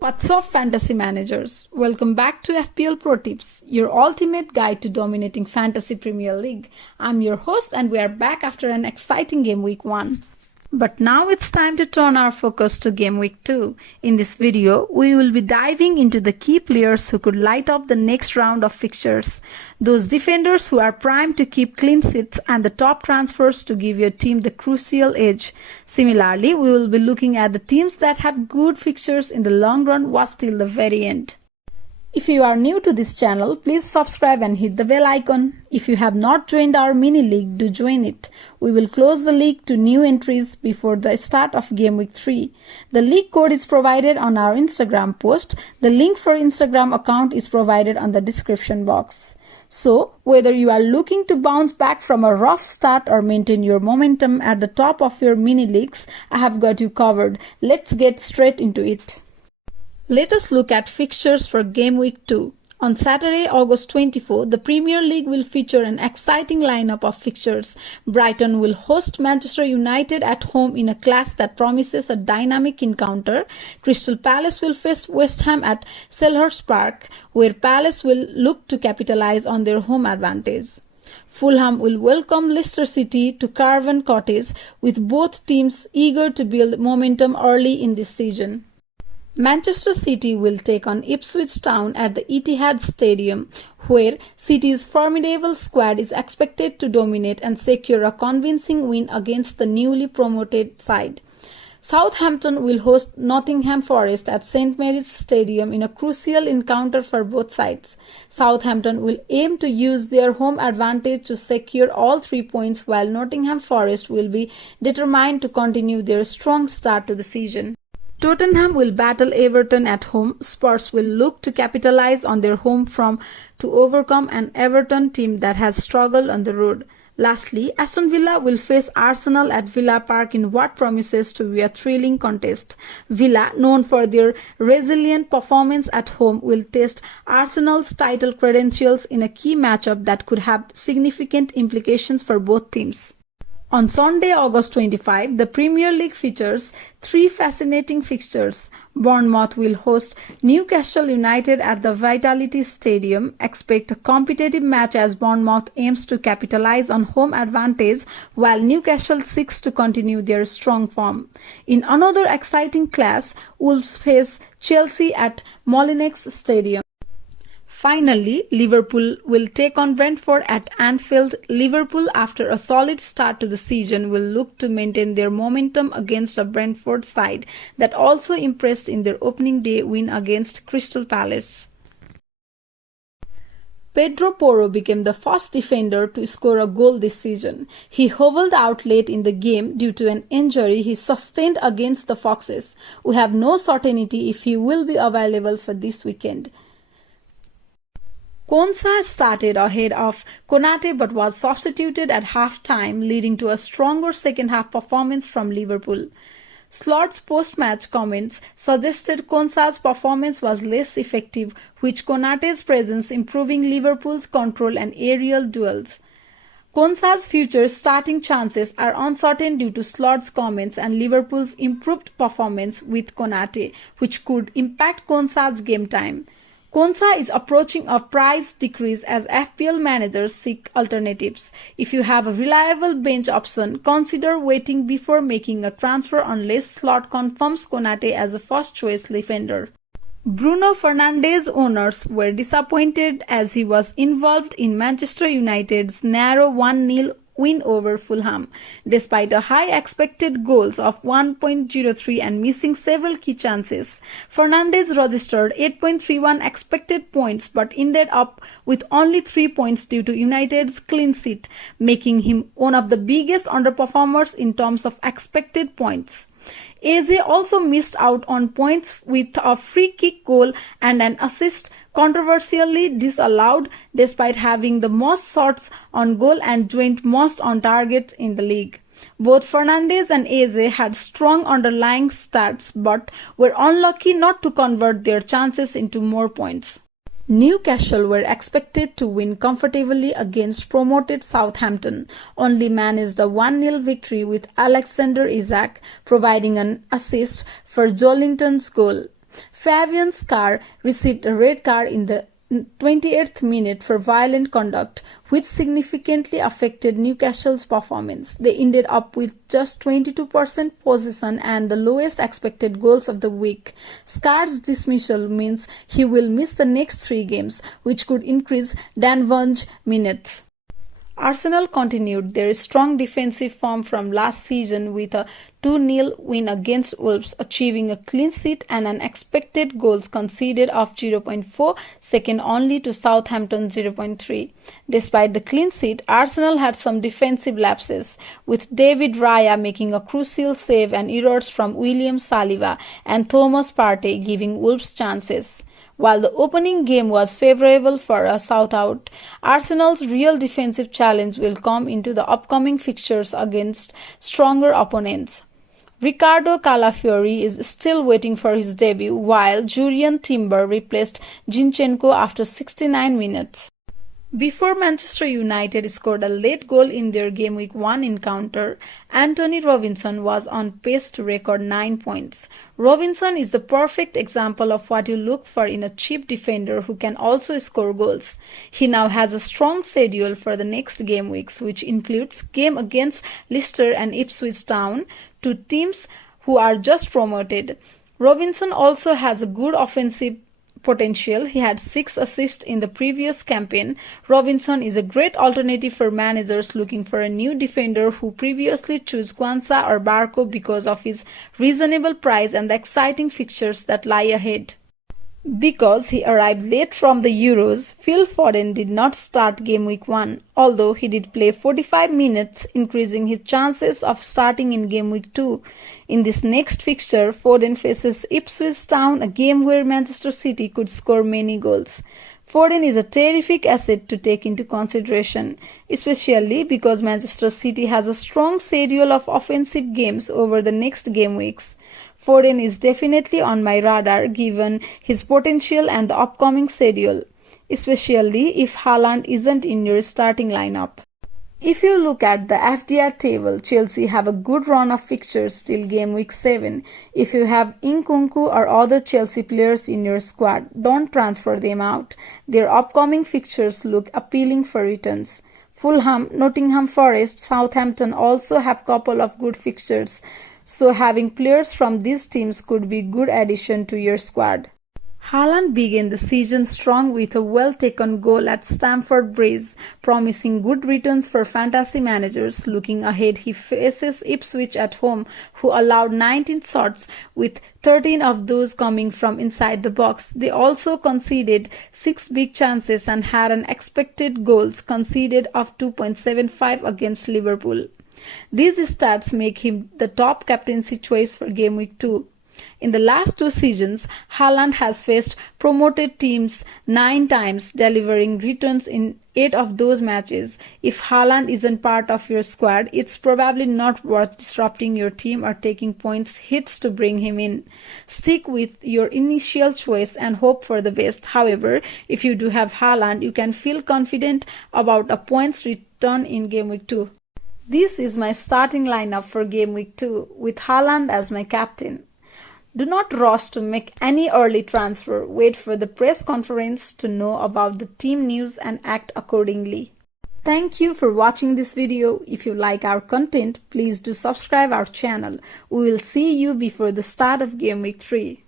What's up, fantasy managers? Welcome back to FPL Pro Tips, your ultimate guide to dominating Fantasy Premier League. I'm your host, and we are back after an exciting game week 1. But now it's time to turn our focus to game week 2. In this video, we will be diving into the key players who could light up the next round of fixtures. Those defenders who are primed to keep clean sheets and the top transfers to give your team the crucial edge. Similarly, we will be looking at the teams that have good fixtures in the long run. Watch till the very end. If you are new to this channel, please subscribe and hit the bell icon. If you have not joined our mini league, do join it. We will close the league to new entries before the start of game week 3. The league code is provided on our Instagram post. The link for Instagram account is provided on the description box. So, whether you are looking to bounce back from a rough start or maintain your momentum at the top of your mini leagues, I have got you covered. Let's get straight into it. Let us look at fixtures for game week 2. On Saturday, August 24, the Premier League will feature an exciting lineup of fixtures. Brighton will host Manchester United at home in a clash that promises a dynamic encounter. Crystal Palace will face West Ham at Selhurst Park, where Palace will look to capitalise on their home advantage. Fulham will welcome Leicester City to Craven Cottage, with both teams eager to build momentum early in this season. Manchester City will take on Ipswich Town at the Etihad Stadium, where City's formidable squad is expected to dominate and secure a convincing win against the newly promoted side. Southampton will host Nottingham Forest at St Mary's Stadium in a crucial encounter for both sides. Southampton will aim to use their home advantage to secure all 3 points, while Nottingham Forest will be determined to continue their strong start to the season. Tottenham will battle Everton at home. Spurs will look to capitalise on their home form to overcome an Everton team that has struggled on the road. Lastly, Aston Villa will face Arsenal at Villa Park in what promises to be a thrilling contest. Villa, known for their resilient performance at home, will test Arsenal's title credentials in a key matchup that could have significant implications for both teams. On Sunday, August 25, the Premier League features 3 fascinating fixtures. Bournemouth will host Newcastle United at the Vitality Stadium. Expect a competitive match as Bournemouth aims to capitalise on home advantage, while Newcastle seeks to continue their strong form. In another exciting clash, Wolves face Chelsea at Molineux Stadium. Finally, Liverpool will take on Brentford at Anfield. Liverpool, after a solid start to the season, will look to maintain their momentum against a Brentford side that also impressed in their opening day win against Crystal Palace. Pedro Porro became the first defender to score a goal this season. He hobbled out late in the game due to an injury he sustained against the Foxes. We have no certainty if he will be available for this weekend. Konsa started ahead of Konate but was substituted at half-time, leading to a stronger second-half performance from Liverpool. Slot's post-match comments suggested Konsa's performance was less effective, with Konate's presence improving Liverpool's control and aerial duels. Konsa's future starting chances are uncertain due to Slot's comments and Liverpool's improved performance with Konate, which could impact Konsa's game time. Konsa is approaching a price decrease as FPL managers seek alternatives. If you have a reliable bench option, consider waiting before making a transfer unless Slot confirms Konate as a first-choice defender. Bruno Fernandes owners were disappointed as he was involved in Manchester United's narrow 1-0 win over Fulham. Despite a high expected goals of 1.03 and missing several key chances, Fernandes registered 8.31 expected points but ended up with only 3 points due to United's clean sheet, making him one of the biggest underperformers in terms of expected points. Eze also missed out on points with a free kick goal and an assist, controversially disallowed despite having the most shots on goal and joint most on target in the league. Both Fernandes and Eze had strong underlying stats but were unlucky not to convert their chances into more points. Newcastle were expected to win comfortably against promoted Southampton, only managed a 1-0 victory with Alexander Isak providing an assist for Joelinton's goal. Fabian Schär received a red card in the 28th minute for violent conduct, which significantly affected Newcastle's performance. They ended up with just 22% possession and the lowest expected goals of the week. Schär's dismissal means he will miss the next 3 games, which could increase Danwang's minutes. Arsenal continued their strong defensive form from last season with a 2-0 win against Wolves, achieving a clean sheet and an expected goals conceded of 0.4, second only to Southampton 0.3. Despite the clean sheet, Arsenal had some defensive lapses, with David Raya making a crucial save and errors from William Saliba and Thomas Partey giving Wolves chances. While the opening game was favourable for a South-out, Arsenal's real defensive challenge will come into the upcoming fixtures against stronger opponents. Ricardo Calafiori is still waiting for his debut, while Jurrien Timber replaced Zinchenko after 69 minutes. Before Manchester United scored a late goal in their Game Week 1 encounter, Antonee Robinson was on pace to record 9 points. Robinson is the perfect example of what you look for in a cheap defender who can also score goals. He now has a strong schedule for the next game weeks, which includes game against Leicester and Ipswich Town, 2 teams who are just promoted. Robinson also has a good offensive potential. He had 6 assists in the previous campaign. Robinson is a great alternative for managers looking for a new defender who previously chose Kwanzaa or Barco because of his reasonable price and the exciting fixtures that lie ahead. Because he arrived late from the Euros, Phil Foden did not start Game Week 1, although he did play 45 minutes, increasing his chances of starting in Game Week 2. In this next fixture, Foden faces Ipswich Town, a game where Manchester City could score many goals. Foden is a terrific asset to take into consideration, especially because Manchester City has a strong schedule of offensive games over the next game weeks. Foden is definitely on my radar given his potential and the upcoming schedule, especially if Haaland isn't in your starting lineup. If you look at the FDR table, Chelsea have a good run of fixtures till Game Week 7. If you have Nkunku or other Chelsea players in your squad, don't transfer them out. Their upcoming fixtures look appealing for returns. Fulham, Nottingham Forest, Southampton also have couple of good fixtures, so having players from these teams could be good addition to your squad. Haaland began the season strong with a well-taken goal at Stamford Bridge, promising good returns for fantasy managers. Looking ahead, he faces Ipswich at home, who allowed 19 shots, with 13 of those coming from inside the box. They also conceded 6 big chances and had an expected goals conceded of 2.75 against Liverpool. These stats make him the top captaincy choice for Game Week 2. In the last 2 seasons, Haaland has faced promoted teams 9 times, delivering returns in 8 of those matches. If Haaland isn't part of your squad, it's probably not worth disrupting your team or taking points hits to bring him in. Stick with your initial choice and hope for the best. However, if you do have Haaland, you can feel confident about a points return in Game Week 2. This is my starting lineup for Game Week 2, with Haaland as my captain. Do not rush to make any early transfer. Wait for the press conference to know about the team news and act accordingly. Thank you for watching this video. If you like our content, please do subscribe our channel. We will see you before the start of Game Week 3.